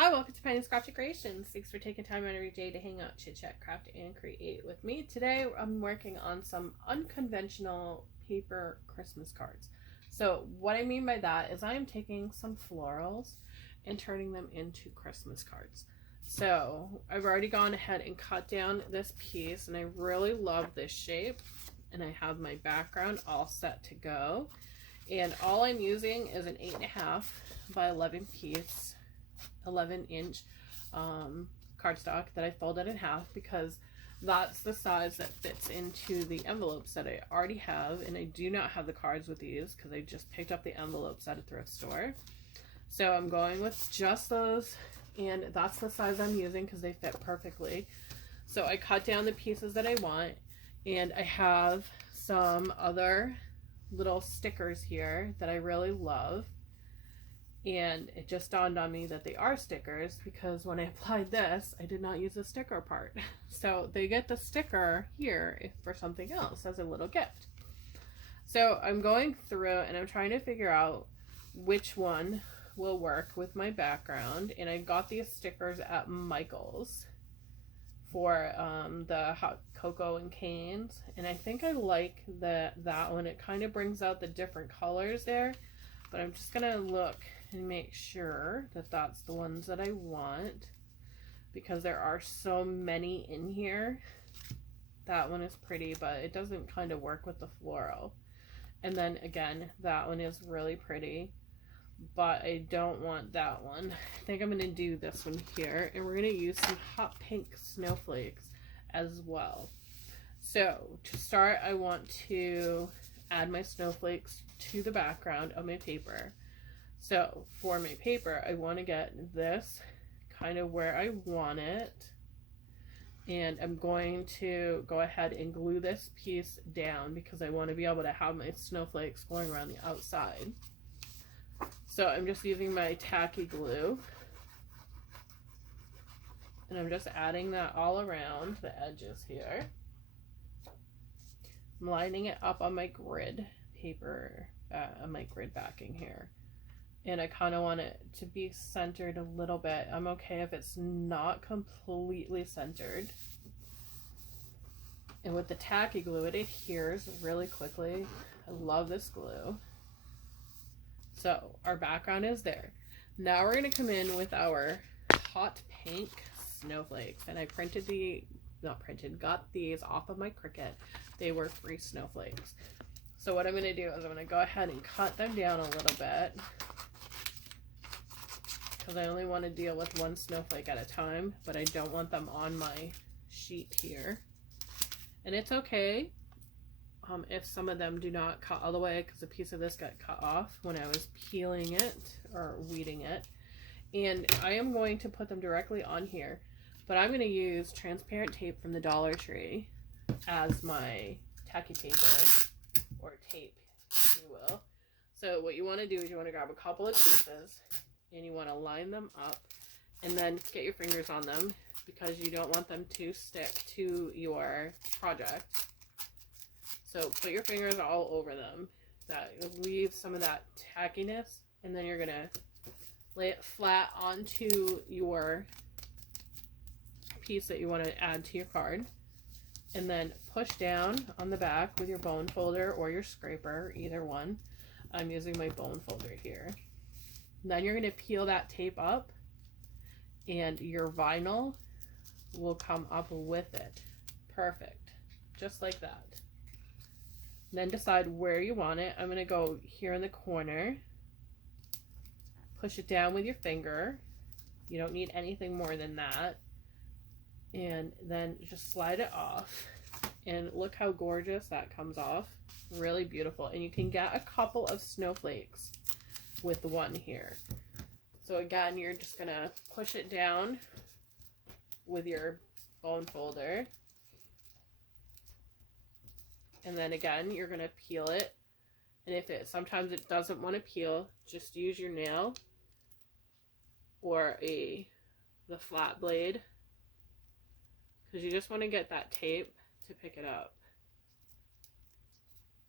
Hi, welcome to Penny Scratchy Creations. Thanks for taking time out of your day to hang out, chit chat, craft, and create with me. Today I'm working on some unconventional paper Christmas cards. So what I mean by that is I am taking some florals and turning them into Christmas cards. So I've already gone ahead and cut down this piece, and I really love this shape. And I have my background all set to go. And all I'm using is an 8.5 by 11-inch cardstock that I folded in half because that's the size that fits into the envelopes that I already have, and I do not have the cards with these because I just picked up the envelopes at a thrift store. So I'm going with just those, and that's the size I'm using because they fit perfectly. So I cut down the pieces that I want, and I have some other little stickers here that I really love. And it just dawned on me that they are stickers because when I applied this, I did not use the sticker part. So they get the sticker here for something else as a little gift. So I'm going through and I'm trying to figure out which one will work with my background. And I got these stickers at Michael's for the hot cocoa and canes. And I think I like that one. It kind of brings out the different colors there. But I'm just gonna look and make sure that that's the ones that I want because there are so many in here. That one is pretty, but it doesn't kind of work with the floral. And then again, that one is really pretty, but I don't want that one. I think I'm gonna do this one here, and we're gonna use some hot pink snowflakes as well. So to start, I want to add my snowflakes to the background of my paper. So for my paper, I want to get this kind of where I want it. And I'm going to go ahead and glue this piece down because I want to be able to have my snowflakes going around the outside. So I'm just using my tacky glue. And I'm just adding that all around the edges here. I'm lining it up on my grid paper, on my grid backing here. And I kind of want it to be centered a little bit. I'm okay if it's not completely centered. And with the tacky glue, it adheres really quickly. I love this glue. So our background is there. Now we're going to come in with our hot pink snowflakes. And I got these off of my Cricut. They were free snowflakes. So what I'm going to do is I'm going to go ahead and cut them down a little bit because I only want to deal with one snowflake at a time, but I don't want them on my sheet here. And it's okay if some of them do not cut all the way because a piece of this got cut off when I was peeling it or weeding it. And I am going to put them directly on here, but I'm going to use transparent tape from the Dollar Tree as my tacky paper, or tape, if you will. So what you want to do is you want to grab a couple of pieces and you want to line them up and then get your fingers on them because you don't want them to stick to your project. So put your fingers all over them. That leaves some of that tackiness, and then you're going to lay it flat onto your piece that you want to add to your card. And then push down on the back with your bone folder or your scraper, either one. I'm using my bone folder here. And then you're going to peel that tape up and your vinyl will come up with it. Perfect. Just like that. And then decide where you want it. I'm going to go here in the corner. Push it down with your finger. You don't need anything more than that. And then just slide it off, and look how gorgeous that comes off. Really beautiful. And you can get a couple of snowflakes with the one here. So again, you're just gonna push it down with your bone folder, and then again you're gonna peel it. And if sometimes it doesn't want to peel, just use your nail or the flat blade, because you just want to get that tape to pick it up.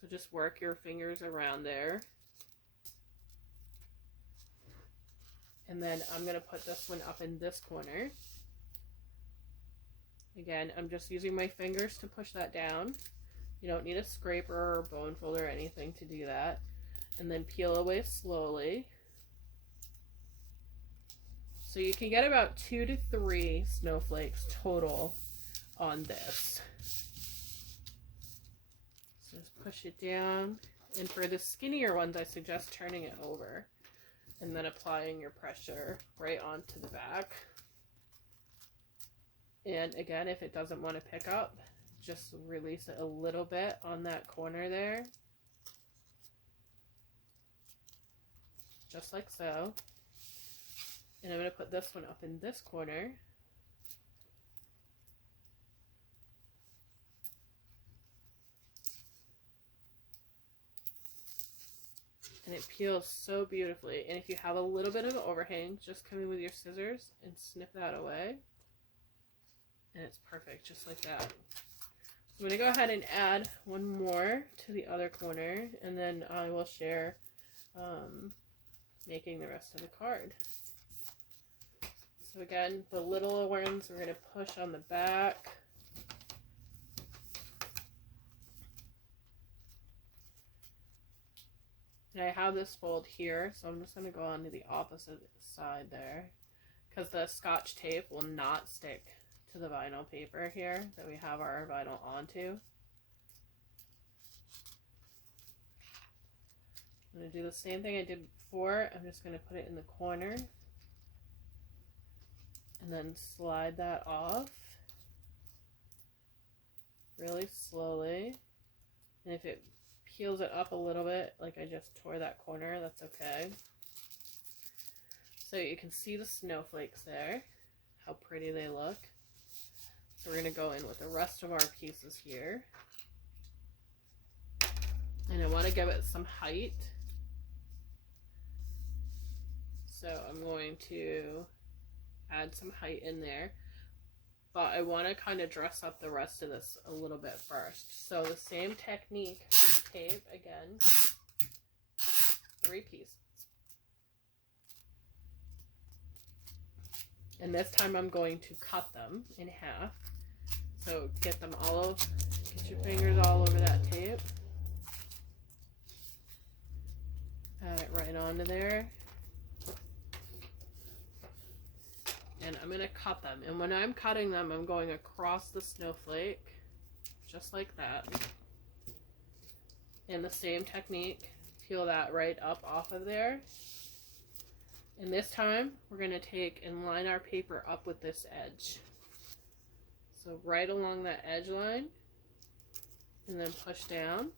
So just work your fingers around there. And then I'm going to put this one up in this corner. Again, I'm just using my fingers to push that down. You don't need a scraper or a bone folder or anything to do that. And then peel away slowly. So you can get about 2 to 3 snowflakes total on this. So just push it down. And for the skinnier ones, I suggest turning it over and then applying your pressure right onto the back. And again, if it doesn't want to pick up, just release it a little bit on that corner there. Just like so. And I'm going to put this one up in this corner. And it peels so beautifully. And if you have a little bit of an overhang, just come in with your scissors and snip that away. And it's perfect, just like that. I'm going to go ahead and add one more to the other corner, and then I will share making the rest of the card. So again, the little ones we're going to push on the back. And I have this fold here, so I'm just going to go on to the opposite side there, because the Scotch tape will not stick to the vinyl paper here that we have our vinyl onto. I'm going to do the same thing I did before. I'm just going to put it in the corner and then slide that off really slowly. And if it peels it up a little bit, like I just tore that corner, that's okay. So you can see the snowflakes there, how pretty they look. So we're going to go in with the rest of our pieces here. And I want to give it some height. So I'm going to add some height in there. But I want to kind of dress up the rest of this a little bit first. So the same technique with the tape again. 3 pieces. And this time I'm going to cut them in half. So get your fingers all over that tape. Add it right onto there. And I'm going to cut them. And when I'm cutting them, I'm going across the snowflake, just like that. And the same technique, peel that right up off of there. And this time, we're going to take and line our paper up with this edge. So right along that edge line, and then push down.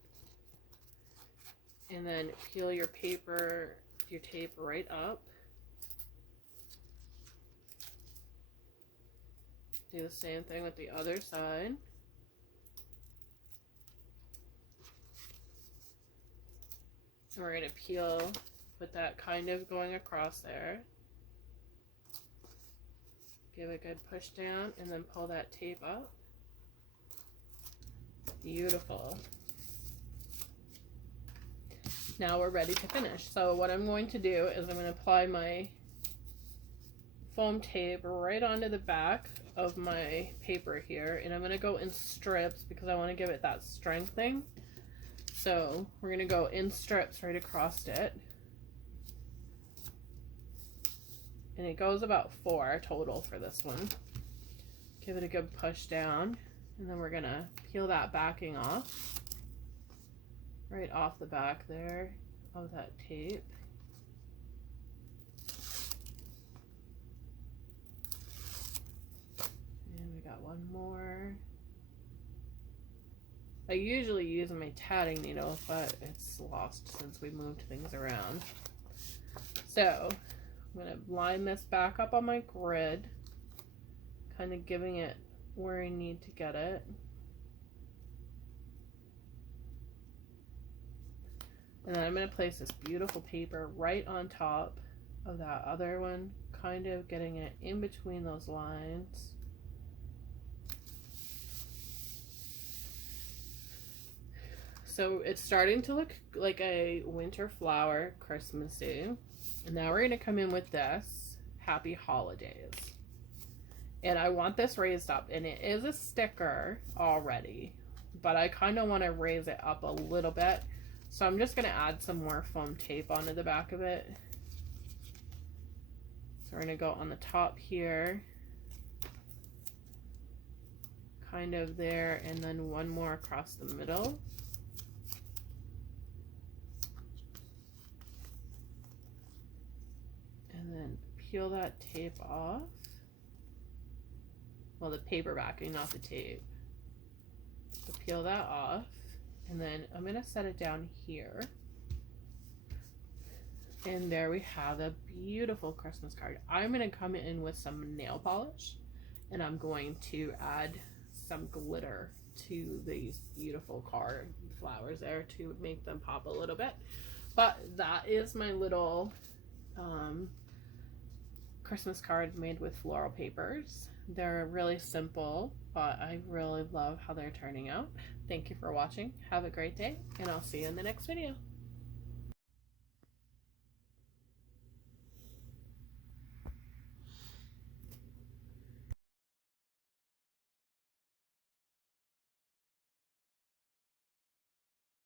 And then peel your paper, your tape right up. Do the same thing with the other side. So we're going to peel with that kind of going across there. Give a good push down and then pull that tape up. Beautiful. Now we're ready to finish. So what I'm going to do is I'm going to apply my foam tape right onto the back of my paper here, and I'm going to go in strips because I want to give it that strengthening. So we're going to go in strips right across it, and it goes about 4 total for this one. Give it a good push down, and then we're going to peel that backing off, right off the back there of that tape. Got one more. I usually use my tatting needle, but it's lost since we moved things around. So I'm going to line this back up on my grid, kind of giving it where I need to get it. And then I'm going to place this beautiful paper right on top of that other one, kind of getting it in between those lines. So it's starting to look like a winter flower, Christmassy. And now we're going to come in with this Happy Holidays. And I want this raised up, and it is a sticker already, but I kind of want to raise it up a little bit. So I'm just going to add some more foam tape onto the back of it. So we're going to go on the top here, kind of there, and then one more across the middle. And then peel that tape off. Well, the paper backing, not the tape. So peel that off, and then I'm going to set it down here. And there we have a beautiful Christmas card. I'm going to come in with some nail polish, and I'm going to add some glitter to these beautiful card flowers there to make them pop a little bit. But that is my little Christmas cards made with floral papers. They're really simple, but I really love how they're turning out. Thank you for watching. Have a great day, and I'll see you in the next video.